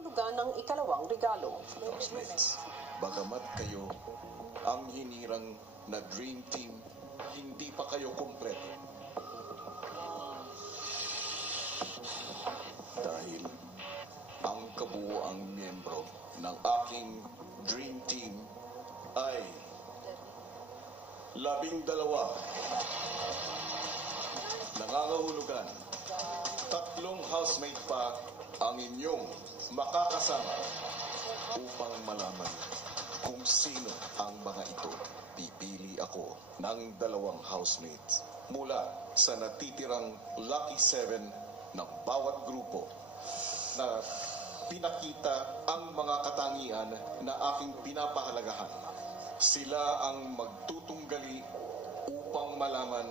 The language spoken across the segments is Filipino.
hulugan ng ikalawang regalo. Housemates, bagamat kayo ang hinirang na dream team, hindi pa kayo kumpleto. Dahil ang kabuoang miyembro ng aking dream team ay 12. Nangangahulugan, 3 housemate pa ang inyong makakasama upang malaman kung sino ang mga ito. Pipili ako ng 2 housemates mula sa natitirang Lucky 7 ng bawat grupo na pinakita ang mga katangian na aking pinapahalagahan. Sila ang magtutunggali upang malaman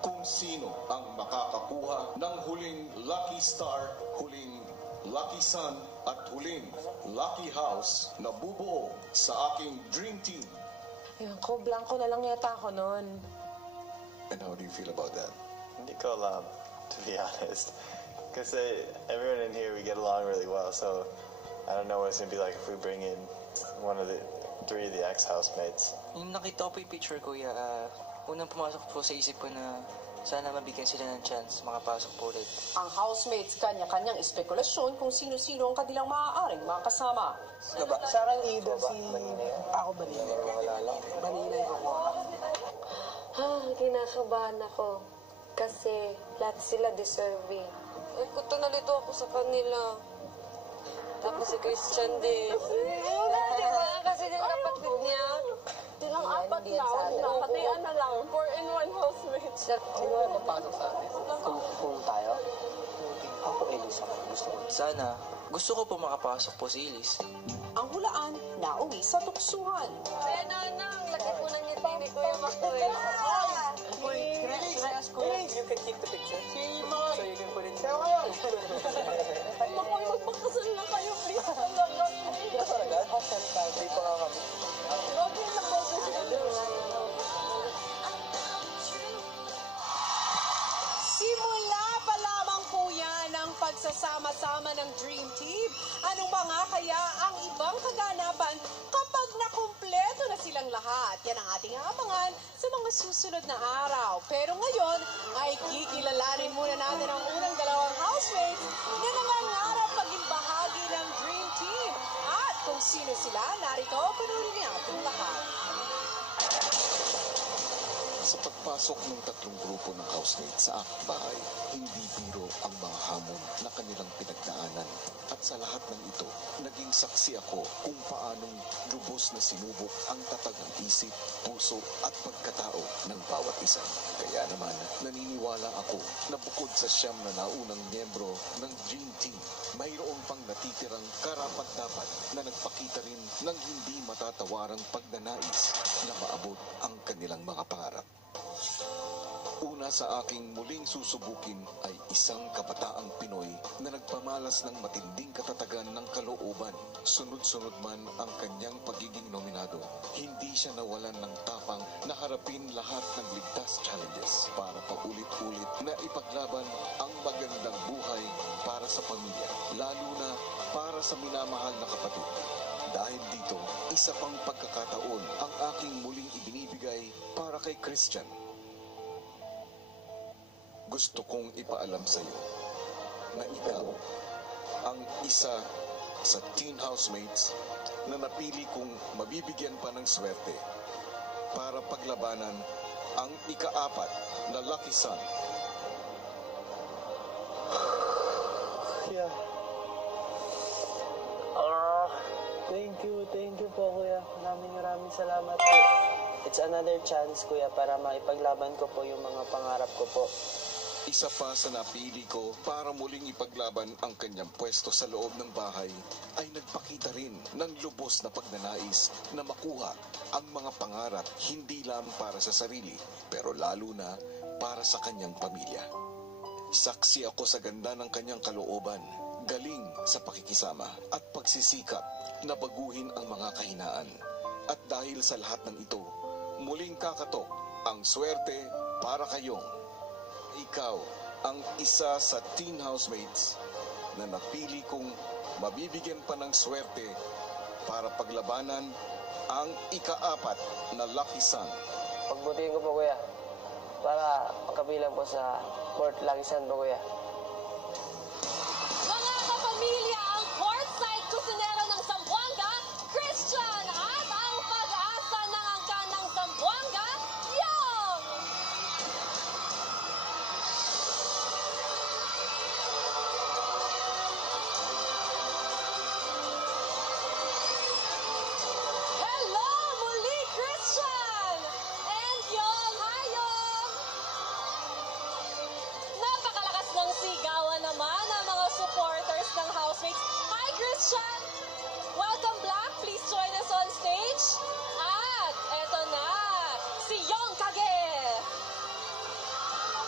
kung sino ang makakakuha ng huling Lucky Star, huling Lucky Sun at huling Lucky House na bubuo sa aking dream team. Yan ko, blanco na lang yata ako nun. And how do you feel about that? Hindi ko alam, to be honest. Kasi everyone in here, we get along really well, so I don't know what it's gonna be like if we bring in one of the 3 of the ex-housemates. Yung nakita ko po yung picture, kuya, unang pumasok po sa isip ko na sana mabigyan sila ng chance makapasok po ulit. Ang housemates kanya-kanyang espekulasyon kung sino-sino ang kanilang maaaring makasama. Sa akin either si... Ako Banina. Banina yung ako. Kinakabahan ako. Kasi lahat sila deserving. Ay, kuto nalito ako sa kanila. Tapos si Christian din. Diba? Kasi yung kapatid niya. Silang apat lang. Nakatian na lang. 4-in-1 housemates. Sino ang papasok sa atin? Kung tayo? Ako, Elisa. Gusto ko. Sana, gusto ko po makapasok po si Elise. Ang hulaan nauwi sa tuksuhan. Kaya nanang, lagay ko ng ngiti ni Kuya Makoy. You can keep the picture. So you can put it there. Makoy, magpakasal na kayo, please. Hindi pa nga kami. Okay na po sila. Simula pa lamang po yan ang pagsasama-sama ng Dream Team. Ano ba nga kaya ang ibang kaganapan kapag nakumpleto na silang lahat? Yan ang ating abangan sa mga susunod na araw. Pero ngayon ay kikilalanin muna natin ang unang 2 housemates na nangangarap maging bahagi ng Dream Team. At kung sino sila, narito, panunin niya ating lahat. Sa pagpasok ng 3 grupo ng housemates sa aking bahay, hindi biro ang mga hamon na kanilang pinagdaanan. At sa lahat ng ito, naging saksi ako kung paanong lubos na sinubok ang tatag ng isip, puso at pagkatao ng bawat isa. Kaya naman, naniniwala ako na bukod sa 9 na naunang miyembro ng Dream Team, mayroon pang natitirang karapat-dapat na nagpakita rin ng hindi matatawarang pagnanais na maabot ang kanilang mga pangarap. Una sa aking muling susubukin ay isang kabataang Pinoy na nagpamalas ng matinding katatagan ng kalooban. Sunod-sunod man ang kanyang pagiging nominado, hindi siya nawalan ng tapang na harapin lahat ng ligtas challenges para paulit-ulit na ipaglaban ang magandang buhay para sa pamilya, lalo na para sa minamahal na kapatid. Dahil dito, isa pang pagkakataon ang aking muling ibinibigay para kay Christian. Gusto kong ipaalam sa iyo na ikaw ang isa sa teen housemates na napili kong mabibigyan pa ng swerte para paglabanan ang ika-4 na Lucky Sun. Yeah. Thank you po, Kuya. Maraming salamat po. It's another chance, Kuya, para maipaglaban ko po yung mga pangarap ko po. Isa pa sa napili ko para muling ipaglaban ang kanyang pwesto sa loob ng bahay ay nagpakita rin ng lubos na pagnanais na makuha ang mga pangarap hindi lang para sa sarili pero lalo na para sa kanyang pamilya. Saksi ako sa ganda ng kanyang kalooban, galing sa pakikisama at pagsisikap na baguhin ang mga kahinaan. At dahil sa lahat ng ito, muling kakatok ang swerte para kayong ikaw ang isa sa teen housemates na napili kong mabibigyan pa ng swerte para paglabanan ang ika-4 na Lucky Sun. Pagbutihin ko po, kuya. Para makabilang po sa 4th Lucky Sun po, kuya. Mga kapamilya, ang courtside kusinero ng Zamboanga, Christian, at ang pag-asa ng angka ng Zamboanga, Young! Hello muli, Christian! And Young, hi Young! Napakalakas ng sigawan naman ng mga supporters ng housemates. Hi, Christian! Welcome Black, please join us on stage. At eto na, si Yong Kage.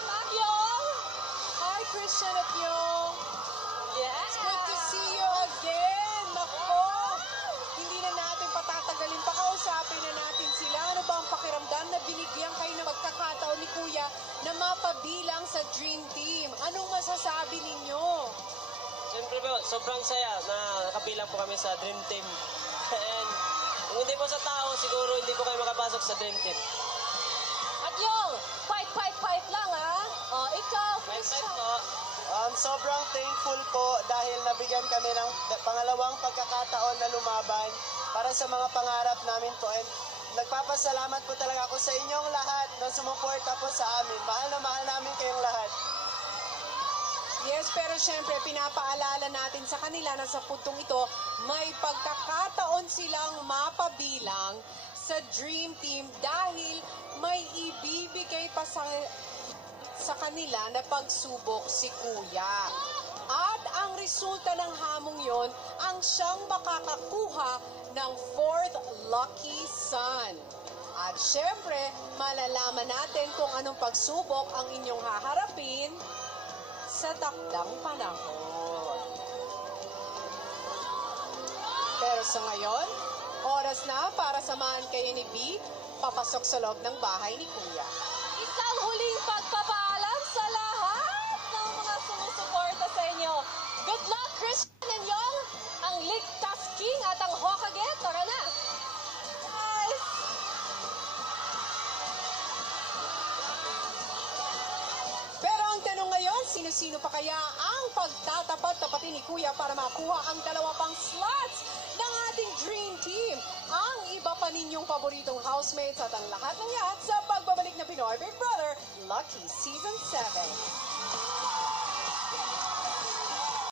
Back, Yong! Hi, Christian at Yong. Yes! It's good to see you again. Nako! Hindi na natin patatagalin. Pakausapin na natin sila. Ano ba ang pakiramdam na binigyan kayo ng pagkakataon ni Kuya na mapabilang sa Dream Team? Anong masasabi ninyo? Siyempre po, sobrang saya na nakabilang po kami sa Dream Team. And kung hindi po sa tao, siguro hindi po kayo makapasok sa Dream Team. At Yong, fight lang ha? O, ikaw, Christian. Sobrang thankful po dahil nabigyan kami ng pangalawang pagkakataon na lumaban para sa mga pangarap namin po. And nagpapasalamat po talaga ako sa inyong lahat na sumuporta po sa amin. Mahal na mahal namin kayong lahat. Yes, pero syempre, pinapaalala natin sa kanila na sa puntong ito, may pagkakataon silang mapabilang sa Dream Team dahil may ibibigay pa sa kanila na pagsubok si Kuya. At ang resulta ng hamong yon ang siyang makakakuha ng 4th Lucky Sun. At syempre, malalaman natin kung anong pagsubok ang inyong haharapin sa takdang panahon. Pero sa ngayon, oras na para samahan kayo ni B papasok sa loob ng bahay ni Kuya. Isang huling pagpapaalam sa lahat ng mga sumusuporta sa inyo. Good luck, Christian and Yong, ang Ligtas King at ang Hokage. Tara na! Guys! Pero ang tanong ngayon, sino-sino pa kaya ang pagtatapat-tapatin ni Kuya para makuha ang 2 pang slots ng ating Dream Team? Ang iba pa ninyong paboritong housemates at ang lahat ng lahat sa pagbabalik na Pinoy Big Brother Lucky Season 7.